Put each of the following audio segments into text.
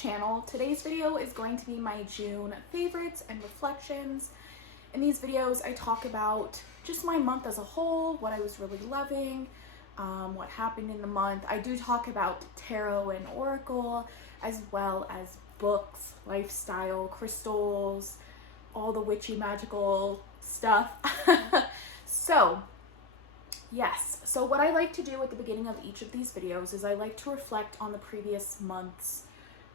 channel. Today's video is going to be my June favorites and reflections. In these videos, I talk about just my month as a whole, what I was really loving, what happened in the month. I do talk about tarot and oracle, as well as books, lifestyle, crystals, all the witchy magical stuff. So what I like to do at the beginning of each of these videos is I like to reflect on the previous month's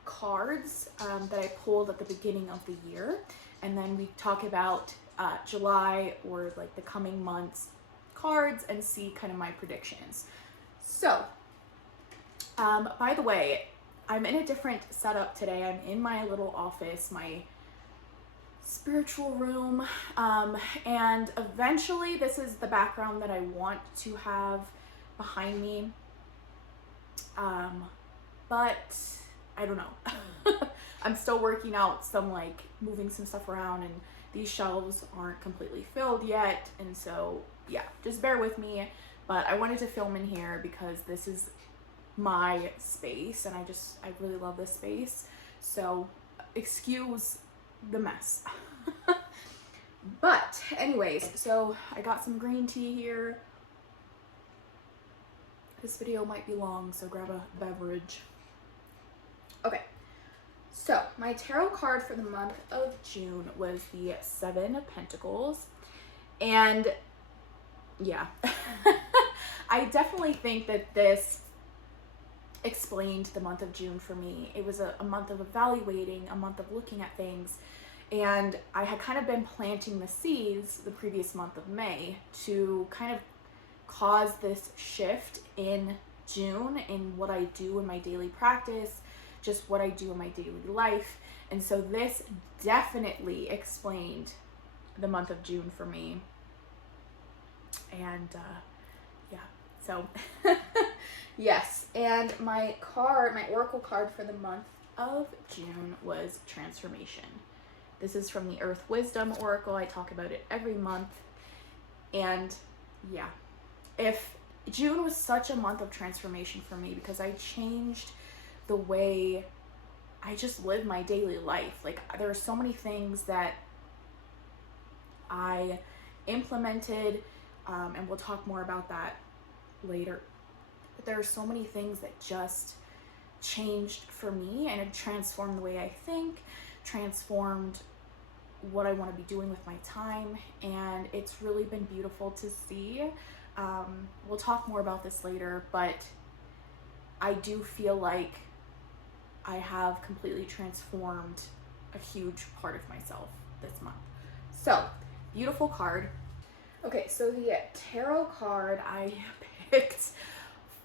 cards that I pulled at the beginning of the year, and then we talk about July or like the coming months cards and see kind of my predictions. So by the way, I'm in a different setup today. I'm in my little office, my spiritual room, and eventually this is the background that I want to have behind me, but I don't know. I'm still working out some, like, moving some stuff around, and these shelves aren't completely filled yet, and so yeah, just bear with me. But I wanted to film in here because this is my space and I really love this space, so excuse the mess. But anyways, so I got some green tea here. This video might be long, so grab a beverage. Okay, so my tarot card for the month of June was the Seven of Pentacles, and yeah, I definitely think that this explained the month of June for me. It was a month of evaluating, a month of looking at things, and I had kind of been planting the seeds the previous month of May to kind of cause this shift in June in what I do in my daily practice, just what I do in my daily life. And so this definitely explained the month of June for me. And yeah, so yes, and my oracle card for the month of June was Transformation. This is from the Earth Wisdom Oracle. I talk about it every month. And yeah, if June was such a month of transformation for me because I changed the way I just live my daily life. Like, there are so many things that I implemented, and we'll talk more about that later. But there are so many things that just changed for me, and it transformed the way I think, transformed what I want to be doing with my time, and it's really been beautiful to see. We'll talk more about this later, but I do feel like I have completely transformed a huge part of myself this month. So, beautiful card. Okay, so the tarot card I picked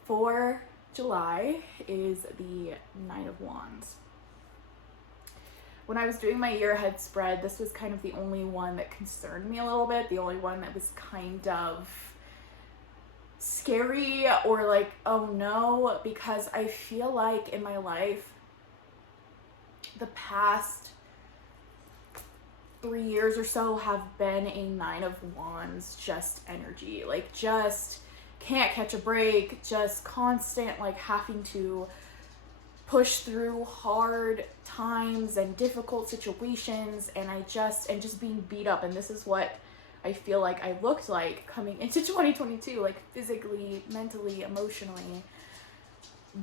for July is the Nine of Wands. When I was doing my year ahead spread, this was kind of the only one that concerned me a little bit, the only one that was kind of scary or like, oh no, because I feel like in my life, the past 3 years or so have been a Nine of Wands just energy, like just can't catch a break, just constant, like having to push through hard times and difficult situations, and just being beat up. And this is what I feel like I looked like coming into 2022, like physically, mentally, emotionally.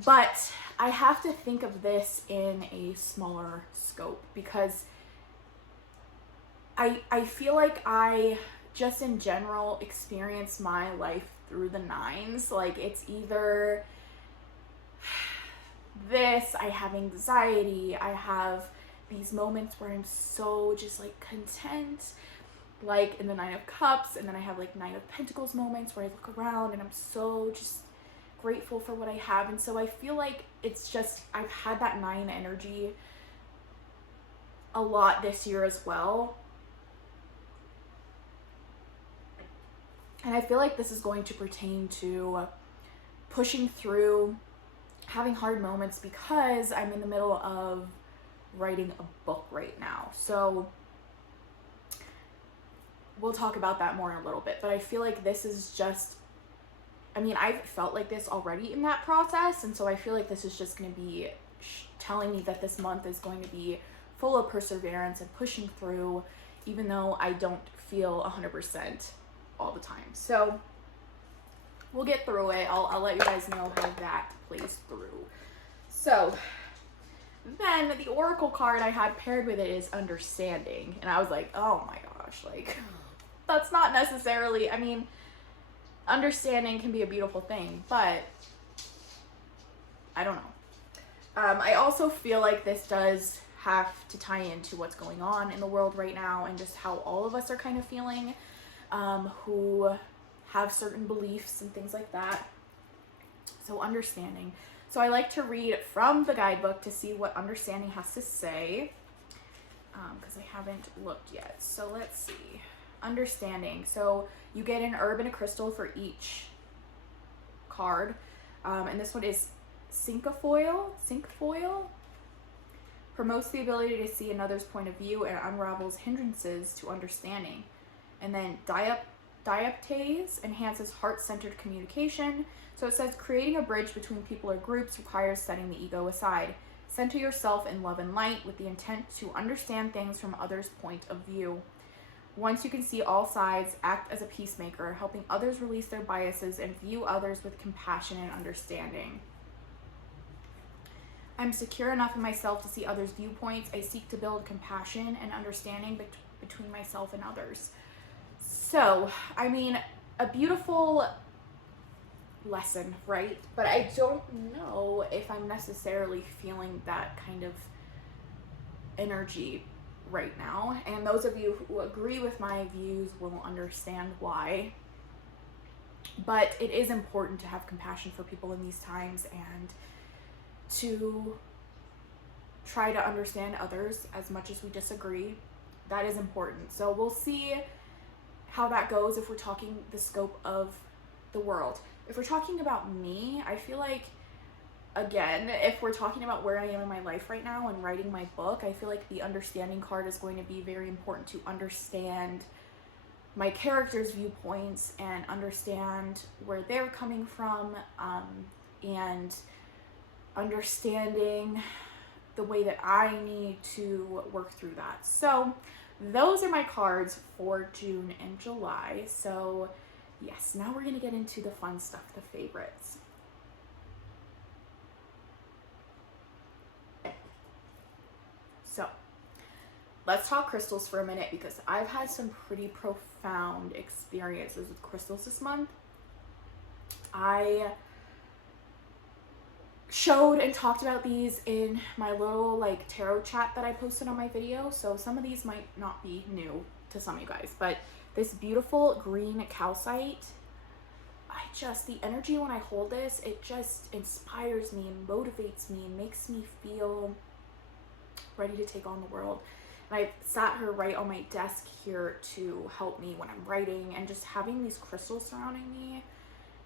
But I have to think of this in a smaller scope because I feel like I just in general experience my life through the nines. Like, it's either this, I have anxiety, I have these moments where I'm so just like content, like in the Nine of Cups, and then I have like Nine of Pentacles moments where I look around and I'm so just grateful for what I have. And so I feel like it's just, I've had that nine energy a lot this year as well. And I feel like this is going to pertain to pushing through, having hard moments, because I'm in the middle of writing a book right now. So we'll talk about that more in a little bit, but I feel like this is just, I mean, I've felt like this already in that process, and so I feel like this is just going to be telling me that this month is going to be full of perseverance and pushing through, even though I don't feel 100% all the time. So we'll get through it. I'll let you guys know how that plays through. So then the oracle card I had paired with it is understanding. And I was like, oh my gosh, like that's not necessarily, I mean, understanding can be a beautiful thing, but I don't know. I also feel like this does have to tie into what's going on in the world right now and just how all of us are kind of feeling, who have certain beliefs and things like that. So understanding. So I like to read from the guidebook to see what understanding has to say, because I haven't looked yet. So let's see. Understanding. So you get an herb and a crystal for each card, and this one is Cinquefoil. Promotes the ability to see another's point of view and unravels hindrances to understanding. And then Dioptase enhances heart-centered communication. So it says creating a bridge between people or groups requires setting the ego aside. Center yourself in love and light with the intent to understand things from others' point of view. Once you can see all sides, act as a peacemaker, helping others release their biases and view others with compassion and understanding. I'm secure enough in myself to see others' viewpoints. I seek to build compassion and understanding between myself and others. So, I mean, a beautiful lesson, right? But I don't know if I'm necessarily feeling that kind of energy right now. And those of you who agree with my views will understand why. But it is important to have compassion for people in these times and to try to understand others as much as we disagree. That is important. So we'll see how that goes if we're talking the scope of the world. If we're talking about me, I feel like, again, if we're talking about where I am in my life right now and writing my book, I feel like the understanding card is going to be very important to understand my characters' viewpoints and understand where they're coming from, and understanding the way that I need to work through that. So those are my cards for June and July. So yes, now we're gonna get into the fun stuff, the favorites. So let's talk crystals for a minute, because I've had some pretty profound experiences with crystals this month. I showed and talked about these in my little like tarot chat that I posted on my video, so some of these might not be new to some of you guys, but this beautiful green calcite, the energy when I hold this, it just inspires me and motivates me and makes me feel ready to take on the world. And I sat her right on my desk here to help me when I'm writing, and just having these crystals surrounding me,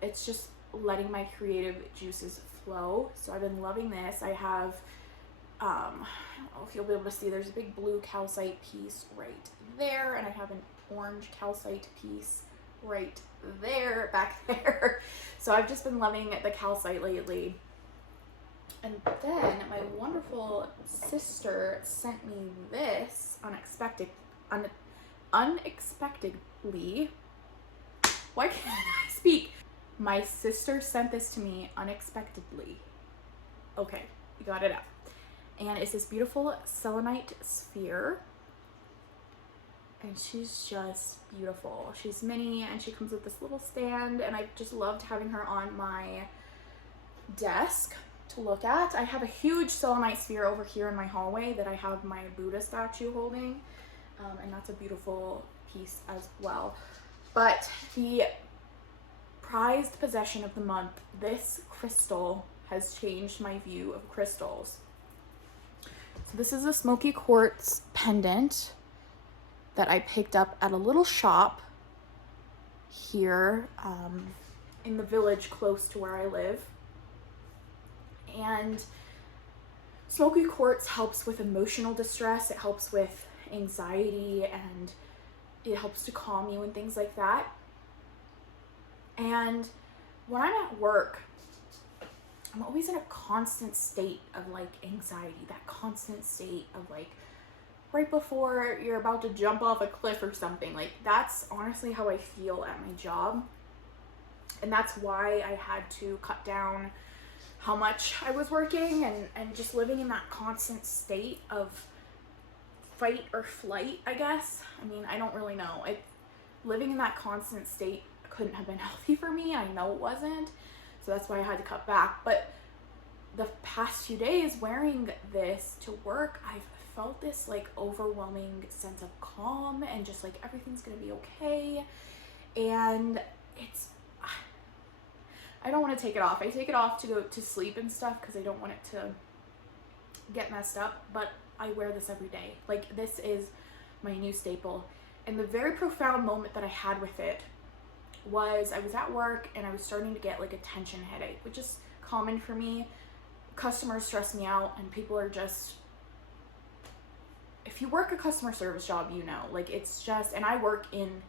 it's just letting my creative juices flow. So I've been loving this. I have, I don't know if you'll be able to see, there's a big blue calcite piece right there, and I have an orange calcite piece right there, back there. So I've just been loving the calcite lately. And then my wonderful sister sent me this unexpectedly. Why can't I speak? My sister sent this to me unexpectedly. Okay, we got it out. And it's this beautiful selenite sphere. And she's just beautiful. She's mini, and she comes with this little stand, and I just loved having her on my desk to look at. I have a huge selenite sphere over here in my hallway that I have my Buddha statue holding, and that's a beautiful piece as well. But the prized possession of the month, this crystal has changed my view of crystals. So this is a Smoky Quartz pendant that I picked up at a little shop here in the village close to where I live. And Smoky Quartz helps with emotional distress, it helps with anxiety, and it helps to calm you and things like that. And when I'm at work, I'm always in a constant state of like anxiety, that constant state of like right before you're about to jump off a cliff or something. Like that's honestly how I feel at my job. And that's why I had to cut down how much I was working, and just living in that constant state of fight or flight, I guess. I mean, I don't really know. Living in that constant state couldn't have been healthy for me. I know it wasn't. So that's why I had to cut back. But the past few days wearing this to work, I've felt this like overwhelming sense of calm and just like everything's gonna be okay. And I don't want to take it off. I take it off to go to sleep and stuff because I don't want it to get messed up, but I wear this every day. Like this is my new staple. And the very profound moment that I had with it was I was at work and I was starting to get like a tension headache, which is common for me. Customers stress me out, and people are just, if you work a customer service job, you know, like it's just, and I work in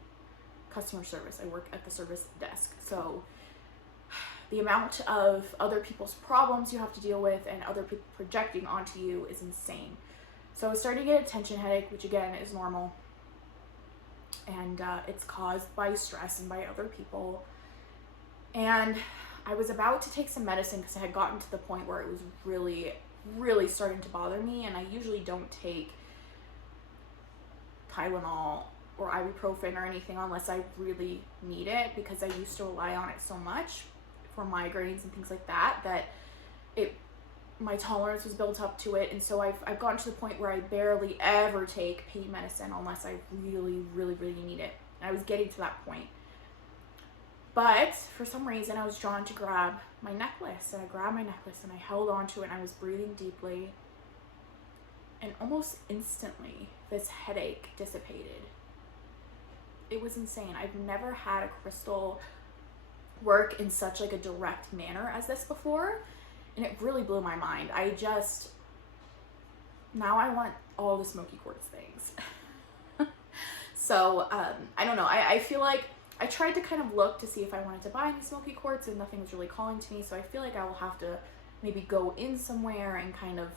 customer service. I work at the service desk. So the amount of other people's problems you have to deal with and other people projecting onto you is insane. So I was starting to get a tension headache, which again is normal. And it's caused by stress and by other people. And I was about to take some medicine because I had gotten to the point where it was really, really starting to bother me. And I usually don't take Tylenol or ibuprofen or anything unless I really need it, because I used to rely on it so much for migraines and things like that, that my tolerance was built up to it. And so I've gotten to the point where I barely ever take pain medicine unless I really, really, really need it. And I was getting to that point. But for some reason I was drawn to grab my necklace, and I grabbed my necklace and I held onto it and I was breathing deeply. And almost instantly this headache dissipated. It was insane. I've never had a crystal work in such like a direct manner as this before, and it really blew my mind. Now I want all the Smoky Quartz things. So I don't know, I feel like I tried to kind of look to see if I wanted to buy any Smoky Quartz, and nothing was really calling to me. So I feel like I will have to maybe go in somewhere and kind of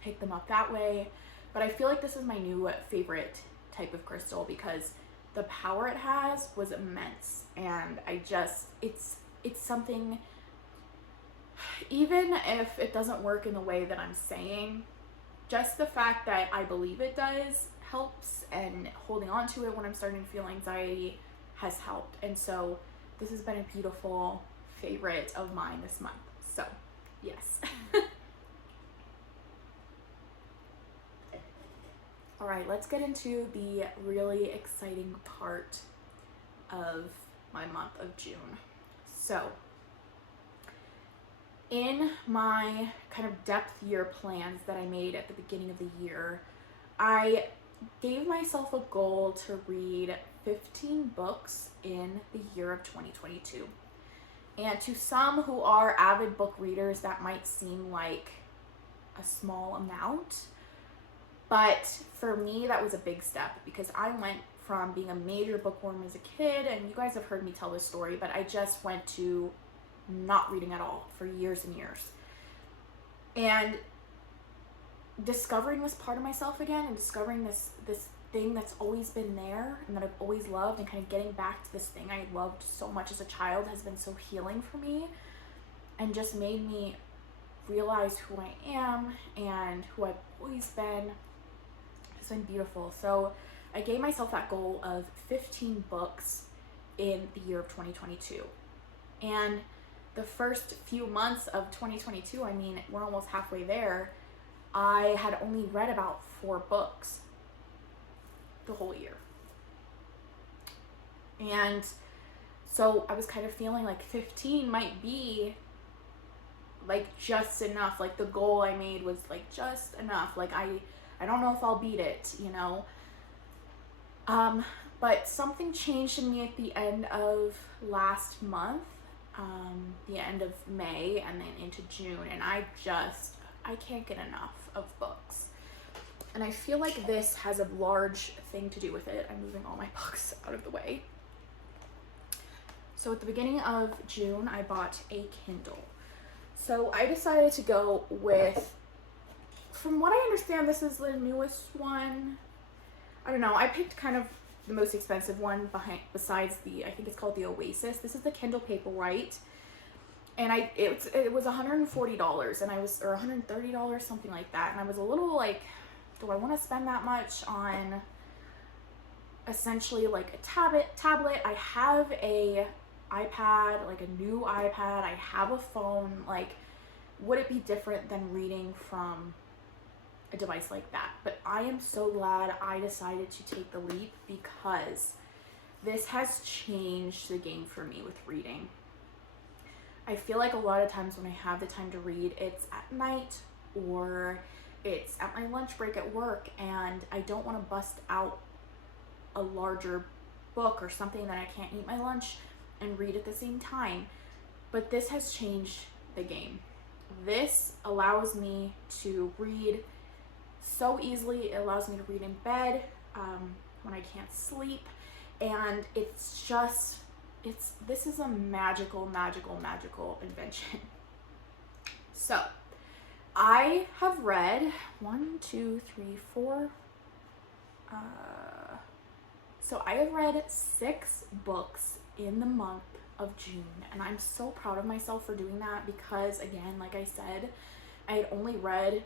pick them up that way. But I feel like this is my new favorite type of crystal because the power it has was immense. And it's something, even if it doesn't work in the way that I'm saying, just the fact that I believe it does helps, and holding on to it when I'm starting to feel anxiety has helped. And so this has been a beautiful favorite of mine this month. So yes. All right, let's get into the really exciting part of my month of June. So in my kind of depth year plans that I made at the beginning of the year, I gave myself a goal to read 15 books in the year of 2022. And to some who are avid book readers, that might seem like a small amount. But for me, that was a big step, because I went from being a major bookworm as a kid, and you guys have heard me tell this story, but I just went to not reading at all for years and years. And discovering this part of myself again, and discovering this thing that's always been there and that I've always loved, and kind of getting back to this thing I loved so much as a child, has been so healing for me, and just made me realize who I am and who I've always been. It's been beautiful. So I gave myself that goal of 15 books in the year of 2022. And the first few months of 2022, I mean, we're almost halfway there, I had only read about 4 books the whole year. And so I was kind of feeling like 15 might be like just enough. Like the goal I made was like just enough. Like I don't know if I'll beat it, you know. But something changed in me at the end of last month, the end of May, and then into June, and I can't get enough of books. And I feel like this has a large thing to do with it. I'm moving all my books out of the way. So at the beginning of June, I bought a Kindle. So I decided to go with, from what I understand, this is the newest one. I don't know. I picked kind of the most expensive one besides the, I think it's called the Oasis. This is the Kindle Paperwhite. And it was $140 and I was, or $130, something like that. And I was a little like, do I want to spend that much on essentially like a tablet? I have a iPad, like a new iPad. I have a phone. Like, would it be different than reading from a device like that? But I am so glad I decided to take the leap, because this has changed the game for me with reading. I feel like a lot of times when I have the time to read, it's at night or it's at my lunch break at work, and I don't want to bust out a larger book or something that I can't eat my lunch and read at the same time. But this has changed the game. This allows me to read so easily. It allows me to read in bed when I can't sleep, and it's just, this is a magical invention. So I have read so I have read 6 books in the month of June, and I'm so proud of myself for doing that, because again, like I said, I had only read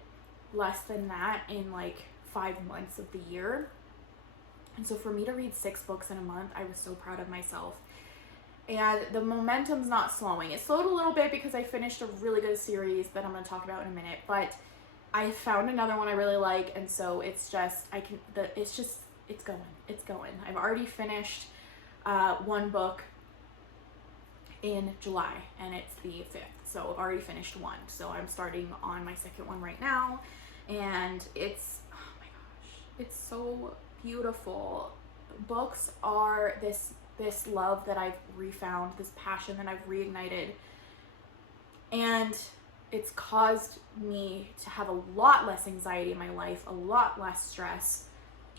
less than that in like 5 months of the year. And so for me to read 6 books in a month, I was so proud of myself. And the momentum's not slowing. It slowed a little bit because I finished a really good series that I'm going to talk about in a minute, but I found another one I really like, and so it's just, it's going. I've already finished one book in July, and it's the 5th. So I've already finished one. So I'm starting on my 2nd one right now, and it's, oh my gosh, it's so beautiful. Books are this love that I've refound, this passion that I've reignited, and it's caused me to have a lot less anxiety in my life, a lot less stress.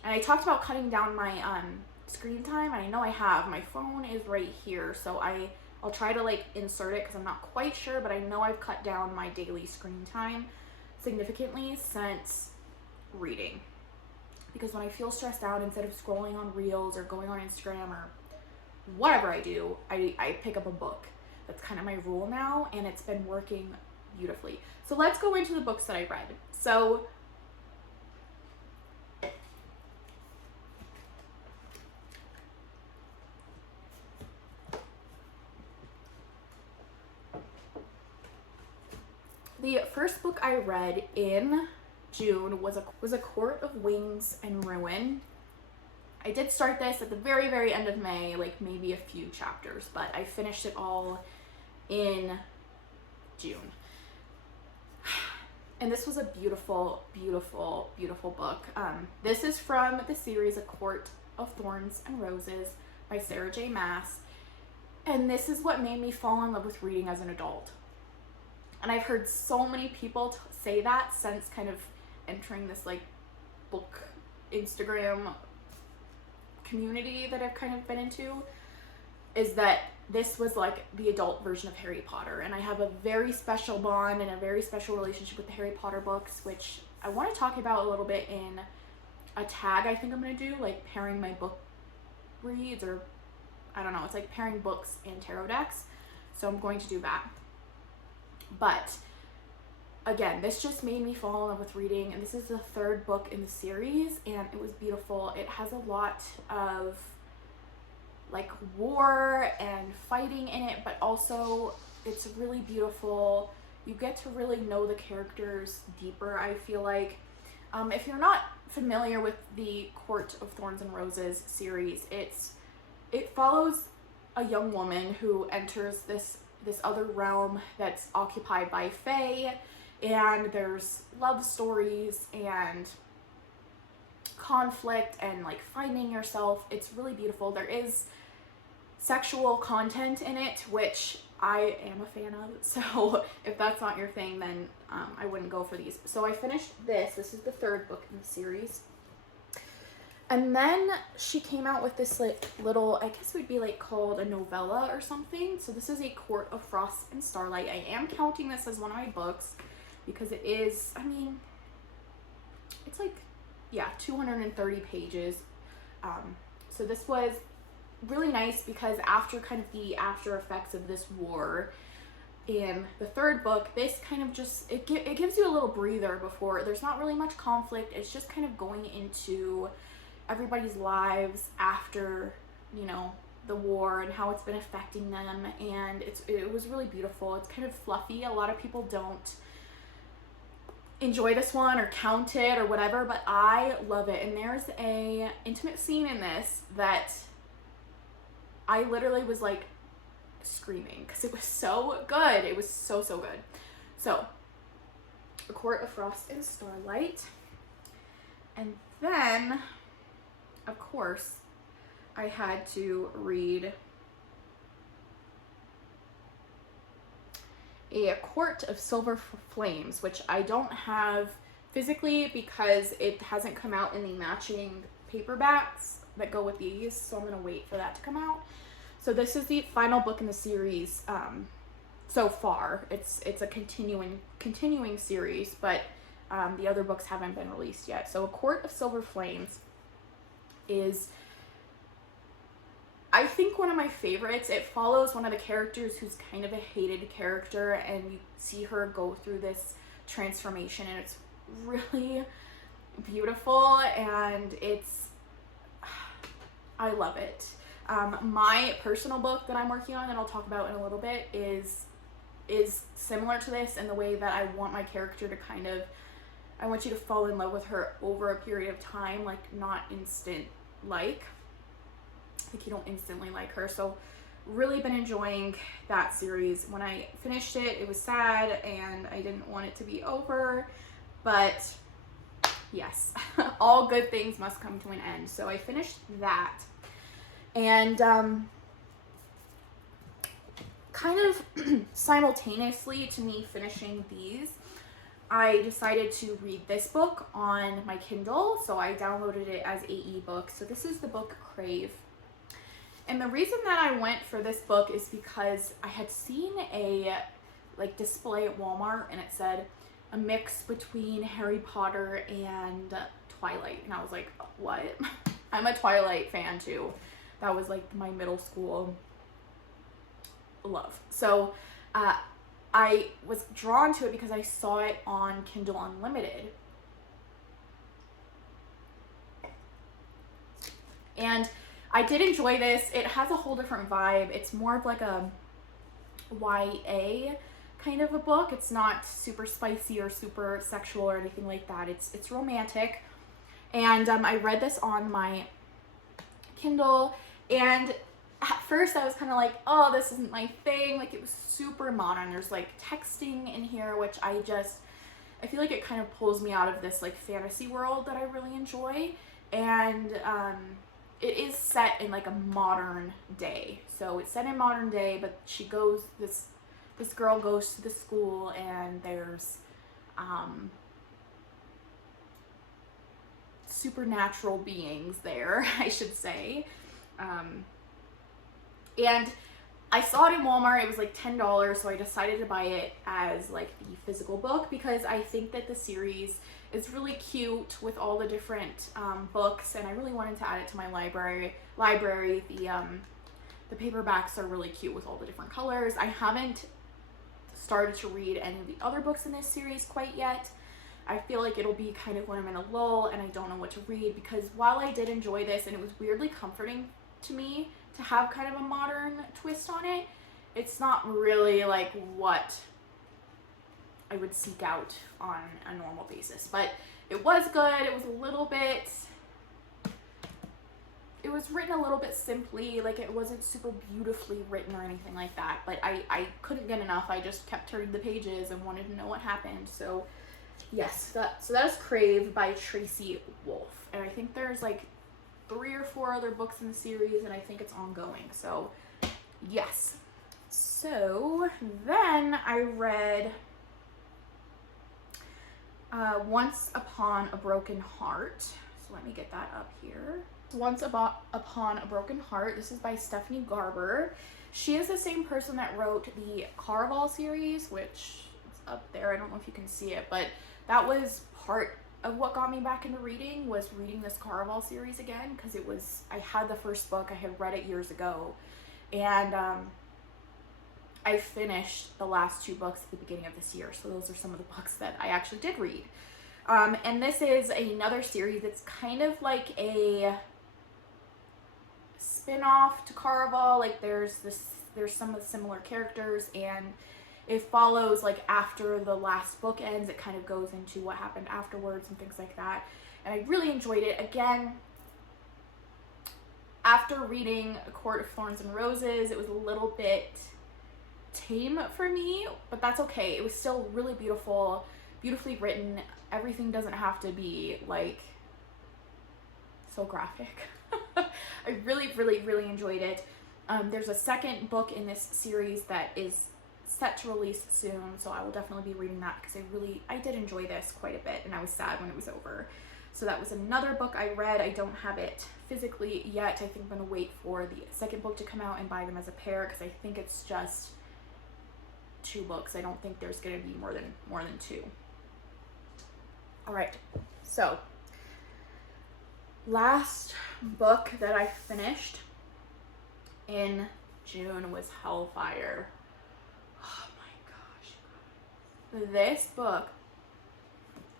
And I talked about cutting down my screen time. I know I have. My phone is right here, so I'll try to like insert it because I'm not quite sure, but I know I've cut down my daily screen time significantly since reading. Because when I feel stressed out, instead of scrolling on Reels or going on Instagram or whatever I do, I pick up a book. That's kind of my rule now, and it's been working beautifully. So let's go into the books that I read. So the first book I read in June was a Quart of Wings and Ruin. I did start this at the very, very end of May, like maybe a few chapters, but I finished it all in June. And this was a beautiful book. This is from the series A Quart of Thorns and Roses by Sarah J. Maas. And this is what made me fall in love with reading as an adult. And I've heard so many people say that since kind of entering this like book Instagram community that I've kind of been into, is that this was like the adult version of Harry Potter. And I have a very special bond and a very special relationship with the Harry Potter books, which I want to talk about a little bit in a tag I think I'm going to do, like pairing my book reads, or I don't know, it's like pairing books and tarot decks. So I'm going to do that. But again, this just made me fall in love with reading, and this is the 3rd book in the series, and it was beautiful. It has a lot of like war and fighting in it, but also it's really beautiful. You get to really know the characters deeper, I feel like. If you're not familiar with the Quart of Thorns and Roses series, it follows a young woman who enters this other realm that's occupied by fae, and there's love stories and conflict and like finding yourself. It's really beautiful. There is sexual content in it, which I am a fan of, so if that's not your thing, then I wouldn't go for these. So I finished this. This is the 3rd book in the series. And then she came out with this like little, I guess it would be like called a novella or something. So this is A Quart of Frost and Starlight. I am counting this as one of my books because it is, I mean, it's like, yeah, 230 pages. So this was really nice because after kind of the after effects of this war in the third book, this kind of just, it gives you a little breather before. There's not really much conflict. It's just kind of going into everybody's lives after, you know, the war and how it's been affecting them, and it was really beautiful. It's kind of fluffy. A lot of people don't enjoy this one or count it or whatever, but I love it. And there's a intimate scene in this that I literally was like screaming because it was so good. It was so good. So A Quart of Frost and Starlight. And then, of course, I had to read A Quart of Silver Flames, which I don't have physically because it hasn't come out in the matching paperbacks that go with these, so I'm gonna wait for that to come out. So this is the final book in the series so far. It's a continuing series, but the other books haven't been released yet. So A Quart of Silver Flames is, I think, one of my favorites. It follows one of the characters who's kind of a hated character, and you see her go through this transformation, and it's really beautiful, and I love it. My personal book that I'm working on that I'll talk about in a little bit is similar to this in the way that I want my character to kind of, I want you to fall in love with her over a period of time, like not instant like you don't instantly like her. So really been enjoying that series. When I finished it, it was sad and I didn't want it to be over, but yes, all good things must come to an end. So I finished that, and kind of simultaneously to me finishing these, I decided to read this book on my Kindle, so I downloaded it as a ebook. So this is the book Crave. And the reason that I went for this book is because I had seen a like display at Walmart, and it said a mix between Harry Potter and Twilight. And I was like, what? I'm a Twilight fan too. That was like my middle school love. So I was drawn to it because I saw it on Kindle Unlimited. And I did enjoy this. It has a whole different vibe. It's more of like a YA kind of a book. It's not super spicy or super sexual or anything like that. It's romantic. And I read this on my Kindle, and at first I was kind of like, oh, this isn't my thing. Like, it was super modern. There's like texting in here, which I feel like it kind of pulls me out of this like fantasy world that I really enjoy. And it is set in like a modern day. So it's set in modern day, but this girl goes to the school, and there's supernatural beings there, I should say. And I saw it in Walmart. It was like $10, so I decided to buy it as like the physical book because I think that the series is really cute with all the different books, and I really wanted to add it to my library. The paperbacks are really cute with all the different colors. I haven't started to read any of the other books in this series quite yet. I feel like it'll be kind of when I'm in a lull and I don't know what to read, because while I did enjoy this and it was weirdly comforting to me to have kind of a modern twist on it, it's not really like what I would seek out on a normal basis. But it was good. It was written a little bit simply. Like, it wasn't super beautifully written or anything like that, but I couldn't get enough. I just kept turning the pages and wanted to know what happened. So yes, so that is Crave by Tracy Wolff, and I think there's like 3 or 4 other books in the series, and I think it's ongoing. So yes. So then I read Once Upon a Broken Heart. So let me get that up here. Once Upon a Broken Heart. This is by Stephanie Garber. She is the same person that wrote the Caraval series, which is up there. I don't know if you can see it, but that was part of what got me back into reading, was reading this Caraval series again, because it was, I had the first book, I had read it years ago, and I finished the last 2 books at the beginning of this year, so those are some of the books that I actually did read. And this is another series that's kind of like a spin-off to Caraval. Like there's some of the similar characters, and it follows like after the last book ends, it kind of goes into what happened afterwards and things like that. And I really enjoyed it. Again, after reading A Court of Thorns and Roses, it was a little bit tame for me, but that's okay. It was still really beautiful, beautifully written. Everything doesn't have to be like so graphic. I really, really, really enjoyed it. There's a second book in this series that is set to release soon, so I will definitely be reading that, because I did enjoy this quite a bit, and I was sad when it was over. So that was another book I read. I don't have it physically yet. I think I'm gonna wait for the second book to come out and buy them as a pair, because I think it's just 2 books. I don't think there's gonna be more than 2. All right, so last book that I finished in June was Hellfire. Oh my gosh. This book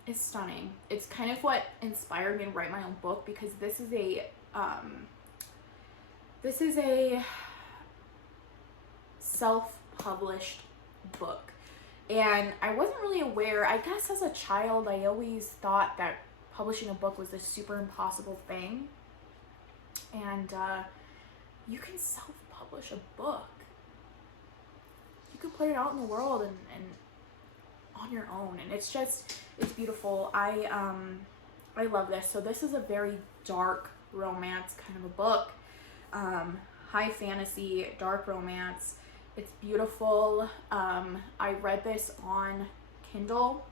is stunning. It's kind of what inspired me to write my own book, because this is a self-published book. And I wasn't really aware, I guess as a child, I always thought that publishing a book was a super impossible thing. And you can self-publish a book. You can put it out in the world and on your own, and it's beautiful. I love this. So this is a very dark romance kind of a book. High fantasy, dark romance. It's beautiful. I read this on Kindle,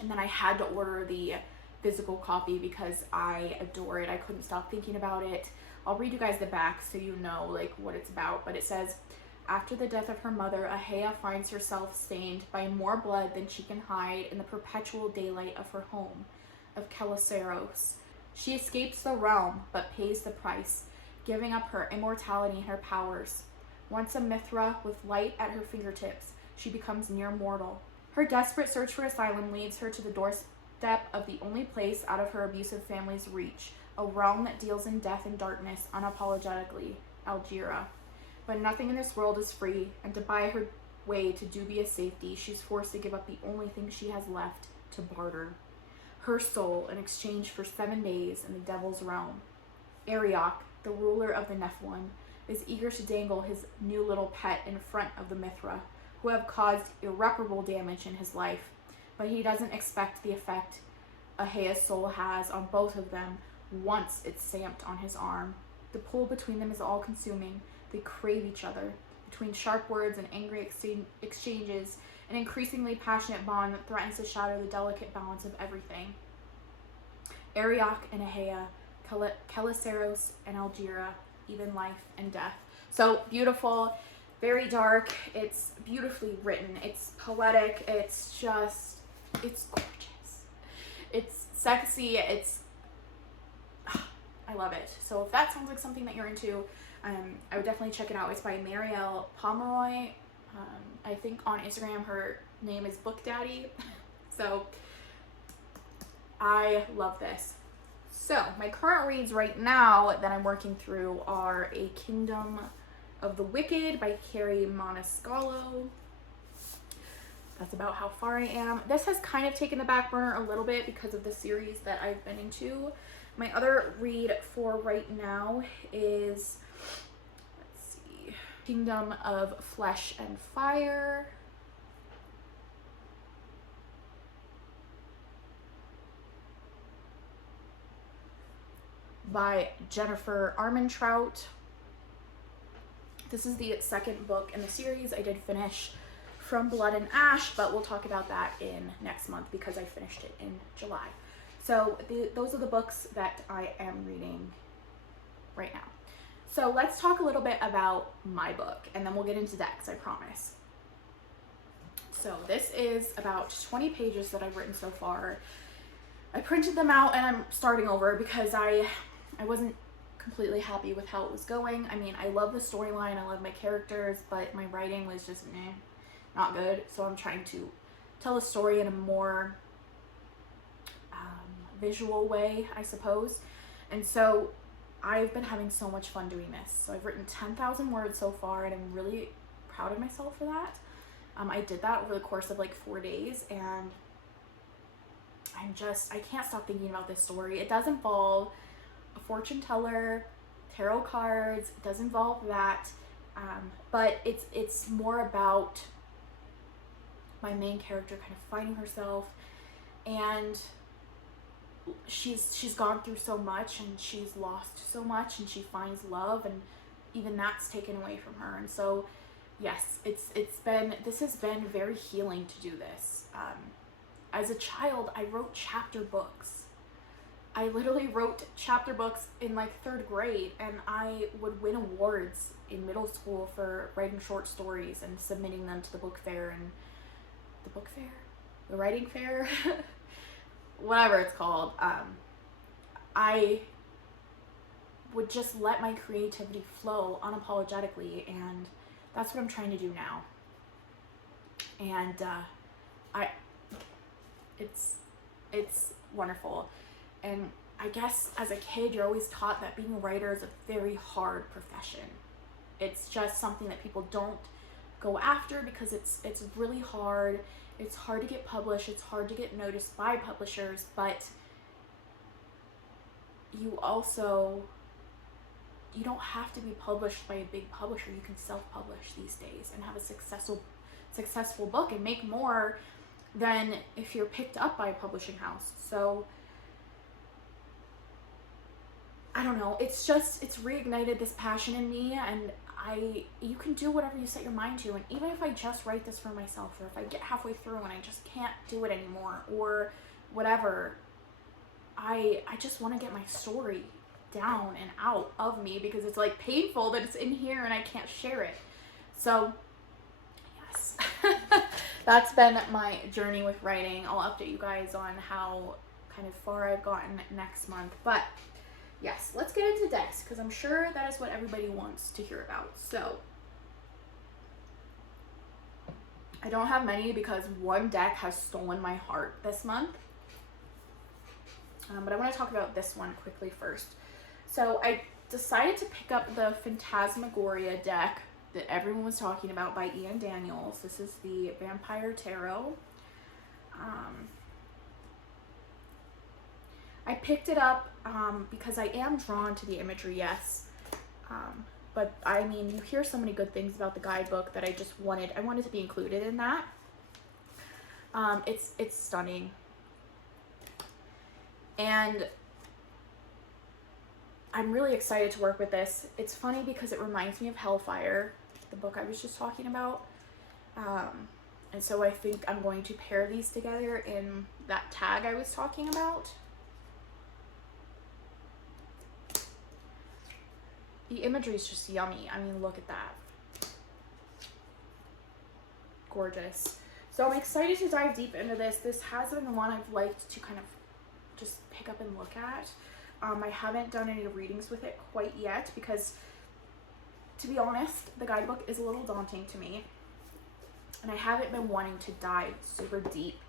and then I had to order the physical copy because I adore it. I couldn't stop thinking about it. I'll read you guys the back so you know like what it's about, but it says, after the death of her mother, Ahea finds herself stained by more blood than she can hide in the perpetual daylight of her home of Calcite. She escapes the realm, but pays the price, giving up her immortality and her powers. Once a Mithra with light at her fingertips, she becomes near mortal. Her desperate search for asylum leads her to the doorstep of the only place out of her abusive family's reach, a realm that deals in death and darkness unapologetically, Algira. But nothing in this world is free, and to buy her way to dubious safety, she's forced to give up the only thing she has left to barter. Her soul in exchange for 7 days in the devil's realm. Arioch, the ruler of the Nephilim, is eager to dangle his new little pet in front of the Mithra, who have caused irreparable damage in his life, but he doesn't expect the effect Ahea's soul has on both of them once it's stamped on his arm. The pull between them is all-consuming. They crave each other. Between sharp words and angry exchanges, an increasingly passionate bond that threatens to shatter the delicate balance of everything. Arioch and Ahea, Calcite and Algira, even life and death. So beautiful, very dark. It's beautifully written. It's poetic. It's gorgeous. It's sexy. I love it. So if that sounds like something that you're into, I would definitely check it out. It's by Marielle Pomeroy. I think on Instagram her name is Book Daddy. So I love this. So my current reads right now that I'm working through are A Kingdom of the Wicked by Carrie Moniscalco. That's about how far I am. This has kind of taken the back burner a little bit because of the series that I've been into. My other read for right now is, let's see, Kingdom of Flesh and Fire. By Jennifer Armentrout. This is the second book in the series. I did finish From Blood and Ash, but we'll talk about that in next month because I finished it in July. So those are the books that I am reading right now. So let's talk a little bit about my book, and then we'll get into decks, I promise. So this is about 20 pages that I've written so far. I printed them out and I'm starting over because I wasn't completely happy with how it was going. I mean, I love the storyline, I love my characters, but my writing was just not good. So I'm trying to tell a story in a more visual way, I suppose. And so I've been having so much fun doing this. So I've written 10,000 words so far, and I'm really proud of myself for that. I did that over the course of like 4 days, and I can't stop thinking about this story. It does involve a fortune teller, tarot cards, it does involve that, but it's more about my main character kind of finding herself, and she's gone through so much, and she's lost so much, and she finds love, and even that's taken away from her. And so yes, this has been very healing to do this. As a child, I wrote chapter books. I literally wrote chapter books in like 3rd grade, and I would win awards in middle school for writing short stories and submitting them to the book fair and the writing fair, whatever it's called. I would just let my creativity flow unapologetically, and that's what I'm trying to do now. And it's wonderful. And I guess as a kid, you're always taught that being a writer is a very hard profession. It's just something that people don't go after because it's really hard. It's hard to get published. It's hard to get noticed by publishers, but you don't have to be published by a big publisher. You can self-publish these days and have a successful book and make more than if you're picked up by a publishing house. So I don't know, it's reignited this passion in me, and you can do whatever you set your mind to. And even if I just write this for myself, or if I get halfway through and I just can't do it anymore, or whatever, I just want to get my story down and out of me, because it's like painful that it's in here and I can't share it. So yes, that's been my journey with writing. I'll update you guys on how kind of far I've gotten next month. But yes, let's get into decks, because I'm sure that is what everybody wants to hear about. So I don't have many because one deck has stolen my heart this month. But I want to talk about this one quickly first. So I decided to pick up the Phantasmagoria deck that everyone was talking about by Ian Daniels. This is the Vampire Tarot. I picked it up because I am drawn to the imagery, yes. But I mean, you hear so many good things about the guidebook that I wanted to be included in that. It's stunning. And I'm really excited to work with this. It's funny because it reminds me of Hellfire, the book I was just talking about. And so I think I'm going to pair these together in that tag I was talking about. The imagery is just yummy. I mean, look at that. Gorgeous. So I'm excited to dive deep into this. This has been the one I've liked to kind of just pick up and look at. I haven't done any readings with it quite yet because, to be honest, the guidebook is a little daunting to me. And I haven't been wanting to dive super deep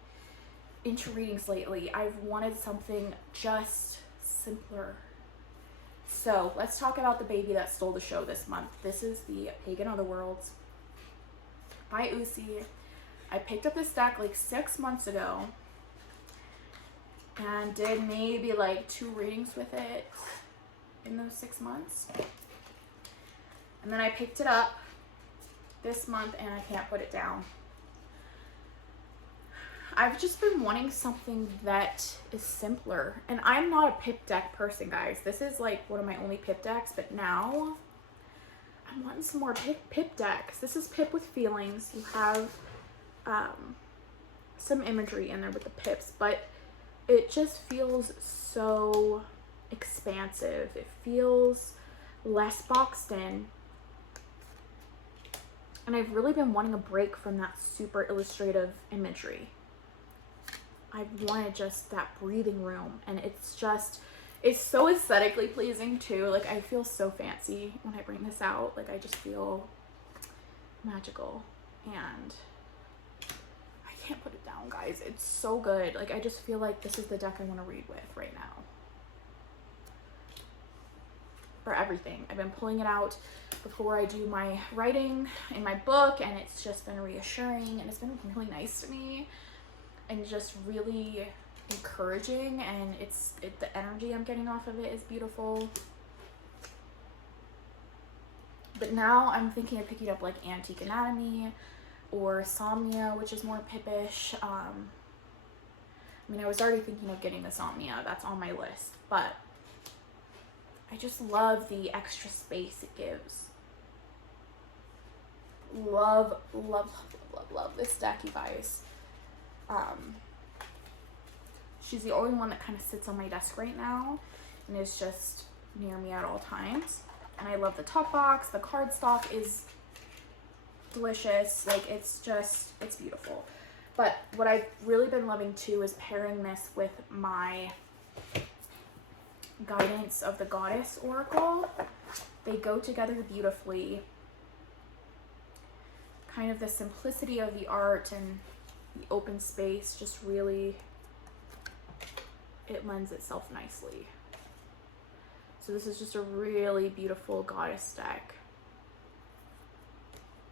into readings lately. I've wanted something just simpler. So let's talk about the baby that stole the show this month. This is the Pagan Otherworlds by Uzi. I picked up this deck like 6 months ago and did maybe like 2 readings with it in those 6 months. And then I picked it up this month and I can't put it down. I've just been wanting something that is simpler. And I'm not a pip deck person, guys. This is like one of my only pip decks, but now I'm wanting some more pip decks. This is Pip with Feelings. You have some imagery in there with the pips, but it just feels so expansive. It feels less boxed in. And I've really been wanting a break from that super illustrative imagery. I wanted just that breathing room, and it's so aesthetically pleasing too. Like, I feel so fancy when I bring this out. Like, I just feel magical, and I can't put it down, guys. It's so good. Like, I just feel like this is the deck I want to read with right now. For everything. I've been pulling it out before I do my writing in my book, and it's just been reassuring, and it's been really nice to me and just really encouraging, and the energy I'm getting off of it is beautiful. But now I'm thinking of picking up like Antique Anatomy or Somnia, which is more pippish. I mean, I was already thinking of getting the Somnia. That's on my list, but I just love the extra space it gives. Love, love, love, love, love this deck, you guys. She's the only one that kind of sits on my desk right now and is just near me at all times. And I love the top box. The cardstock is delicious. Like, it's beautiful. But what I've really been loving too is pairing this with my Guidance of the Goddess Oracle. They go together beautifully. Kind of the simplicity of the art and the open space just really, it lends itself nicely. So this is just a really beautiful goddess deck.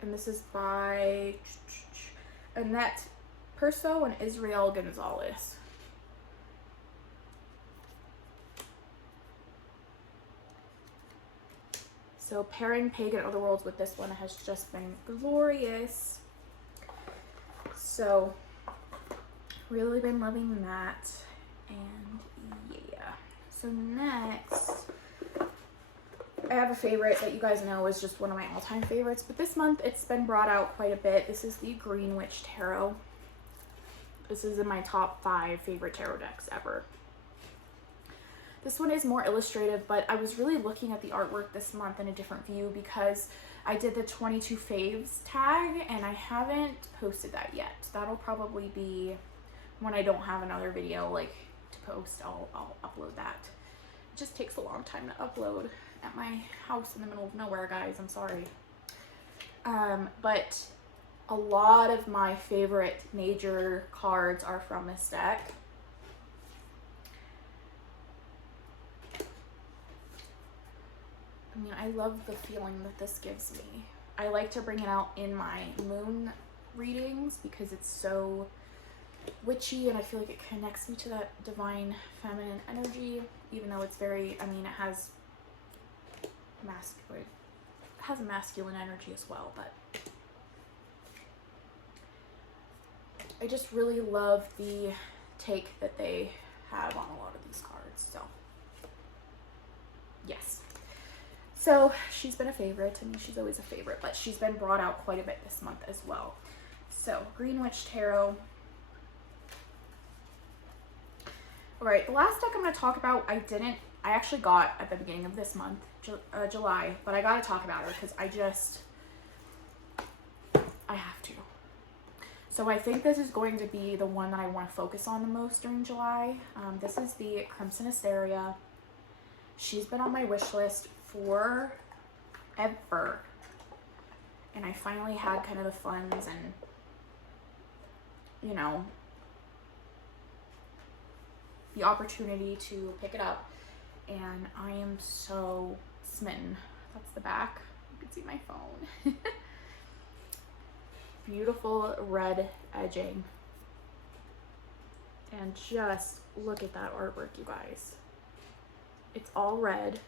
And this is by Annette Perso and Israel Gonzalez. So pairing Pagan Otherworlds with this one has just been glorious. So really been loving that. And yeah. So next, I have a favorite that you guys know is just one of my all-time favorites, but this month it's been brought out quite a bit. This is the Green Witch Tarot. This is in my top 5 favorite tarot decks ever. This one is more illustrative, but I was really looking at the artwork this month in a different view because I did the 22 faves tag and I haven't posted that yet. That'll probably be when I don't have another video like to post. I'll upload that. It just takes a long time to upload at my house in the middle of nowhere, guys. I'm sorry. But a lot of my favorite major cards are from this deck. I mean, I love the feeling that this gives me. I like to bring it out in my moon readings because it's so witchy and I feel like it connects me to that divine feminine energy, even though it's very, I mean, it has masculine energy as well, but I just really love the take that they have on a lot of these cards. So yes. So she's been a favorite. I mean, she's always a favorite, but she's been brought out quite a bit this month as well. So Green Witch Tarot. All right, the last deck I'm going to talk about, I actually got at the beginning of this month, July, but I got to talk about her because I have to. So I think this is going to be the one that I want to focus on the most during July. This is the Crimson Hysteria. She's been on my wish list forever. And I finally had kind of the funds and, you know, the opportunity to pick it up. And I am so smitten. That's the back. You can see my phone. Beautiful red edging. And just look at that artwork, you guys. It's all red,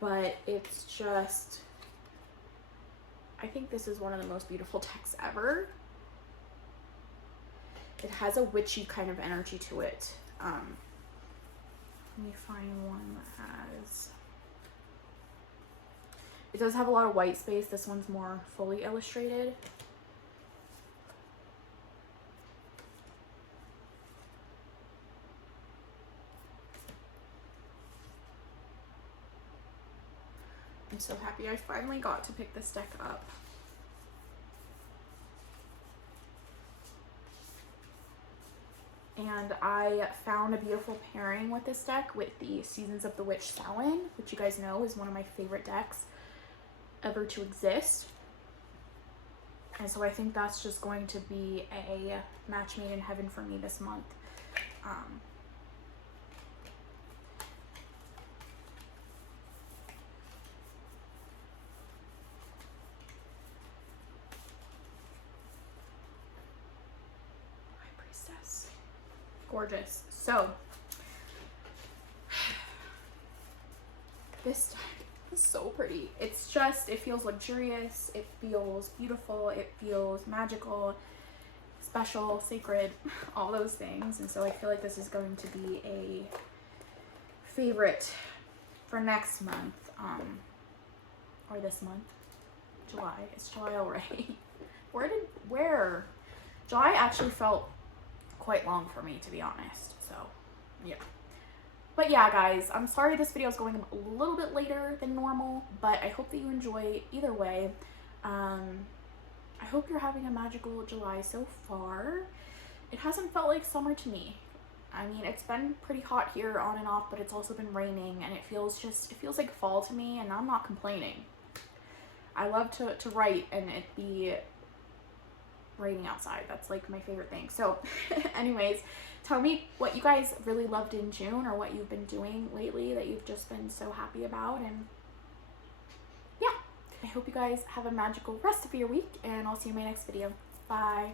but it's just, I think this is one of the most beautiful decks ever. It has a witchy kind of energy to it. Let me find one that has, it does have a lot of white space. This one's more fully illustrated. I'm so happy I finally got to pick this deck up. And I found a beautiful pairing with this deck with the Seasons of the Witch Samhain, which you guys know is one of my favorite decks ever to exist. And so I think that's just going to be a match made in heaven for me this month. High Priestess. Gorgeous. So this deck is so pretty. It's just, it feels luxurious, it feels beautiful, it feels magical, special, sacred, all those things. And so I feel like this is going to be a favorite for next month, or this month, July. It's July already. Where? July actually felt quite long for me, to be honest. So yeah. But yeah, guys, I'm sorry this video is going a little bit later than normal, but I hope that you enjoy either way. I hope you're having a magical July so far. It hasn't felt like summer to me. I mean, it's been pretty hot here on and off, but it's also been raining, and it feels like fall to me, and I'm not complaining. I love to write and it be raining outside. That's like my favorite thing. So anyways, tell me what you guys really loved in June, or what you've been doing lately that you've just been so happy about. And yeah, I hope you guys have a magical rest of your week, and I'll see you in my next video. Bye.